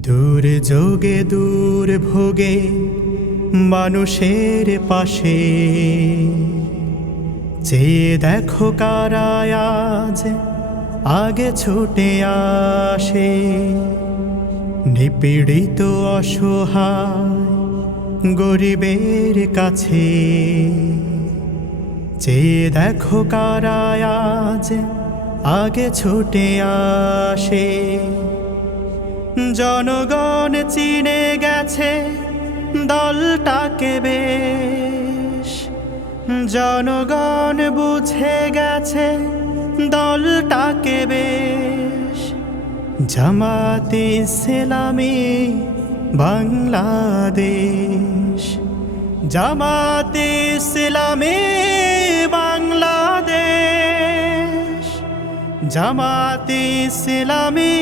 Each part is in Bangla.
দূর যোগে দূর ভোগে মানুষের পাশে চেয়ে দেখো কারা আজ আগে ছুটে আসে। নিপীড়িত অসহায় গরিবের কাছে চেয়ে দেখো কারা আজ আগে ছুটে আসে। জনগণ চিনে গেছে দলটাকে বেশ, জনগণ বুঝে গেছে দলটাকে বেশ। জামাতে ইসলামী বাংলাদেশ, জামাতে ইসলামী বাংলাদেশ, জামাতে ইসলামী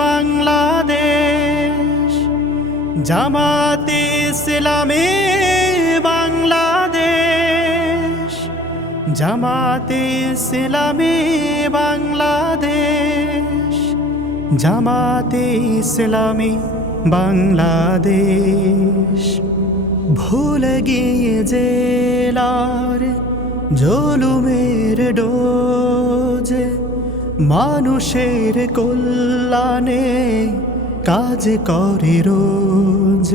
বাংলাদেশ, জামাতে ইসলামী বাংলাদেশ, জামাতে ইসলামী বাংলাদেশ, জামাতে ইসলামী বাংলাদেশ। ভুলে গিয়ে জেলার জুলুমের ডোজ, মানুষের কল্যাণে কাজ করে রোজ।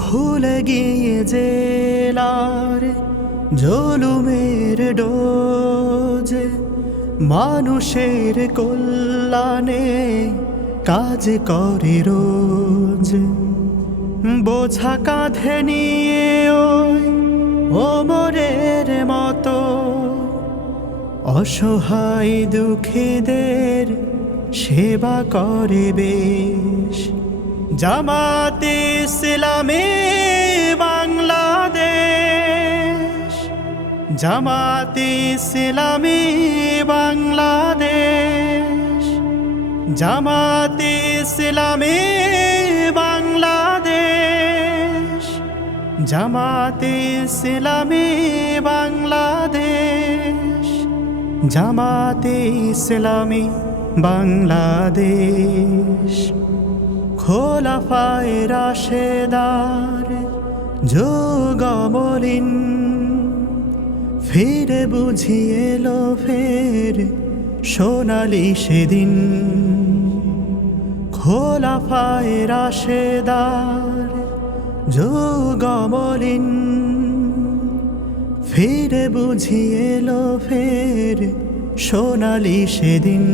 ভুলে গিয়ে জেলার জুলুমের ডোজ, মানুষের কল্যাণে কাজ করে রোজ। বোঝা কাঁধে নিয়ে ওই ওমরের মতো অসহায় দুঃখীদের সেবা করে বেশ। জামাতে ইসলামী বাংলাদেশ, জামাতে ইসলামী বাংলাদেশ, জামাতে ইসলামী বাংলাদেশ, জামাতে ইসলামী বাংলাদেশ, জামাতে ইসলামী বাংলাদেশ। খোলাফায়ে রাশেদার যুগমলিন ফিরে বুঝিয়ে এলো ফের সোনালি সেদিন। খোলাফায়ে রাশেদার যুগমলিন ফিরে বুঝিয়ে এলো ফের সোনালি সেদিন।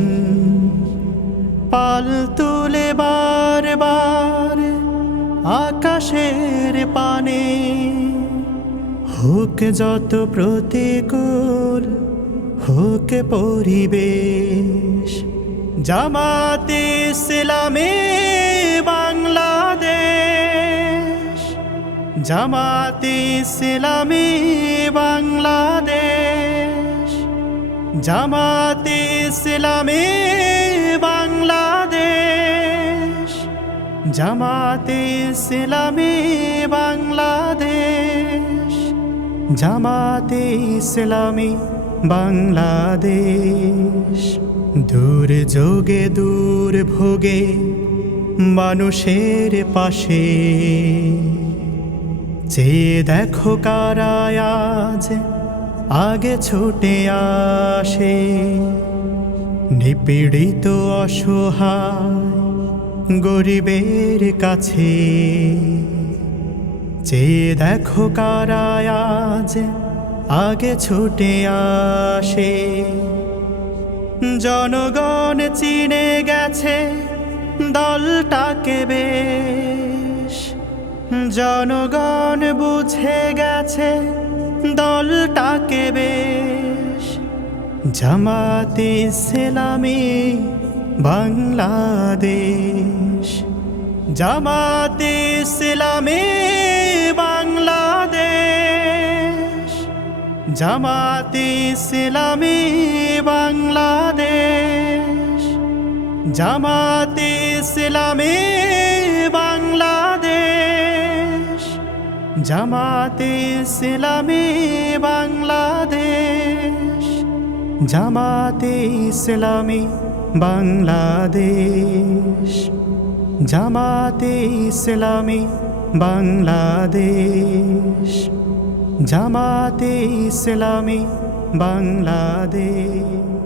পাল তুলে বারবার আকাশের পানে, হোক যত প্রতিকূল হোক পরিবেশ। জামাতে ইসলামী বাংলাদেশ, জামাতে ইসলামী বাংলাদেশ, জামাতে ইসলামী বাংলাদেশ, জামাতে ইসলামী বাংলাদেশ, জামাতে ইসলামী বাংলাদেশ। দূর যোগে দূর ভোগে মানুষের পাশে চেয়ে দেখো কারা আজ আগে ছুটে আসে। নিপীড়িত অসহায় গরিবের কাছে চেয়ে দেখো কারা আজ আগে ছুটে আসে। জনগণ চিনে গেছে দলটাকে বেশ, জনগণ বুঝে গেছে দলটাকে বেশ। জামাতে ইসলামী বাংলাদেশ, জামাতে ইসলামী বাংলাদেশ, জামাতে ইসলামী বাংলাদেশ, জামাতে ইসলামী বাংলাদেশ, জামাতে ইসলামী বাংলাদেশ, জামাতে ইসলামী বাংলাদেশ জামাতে ইসলামী বাংলাদেশ জামাতে ইসলামী বাংলাদেশ।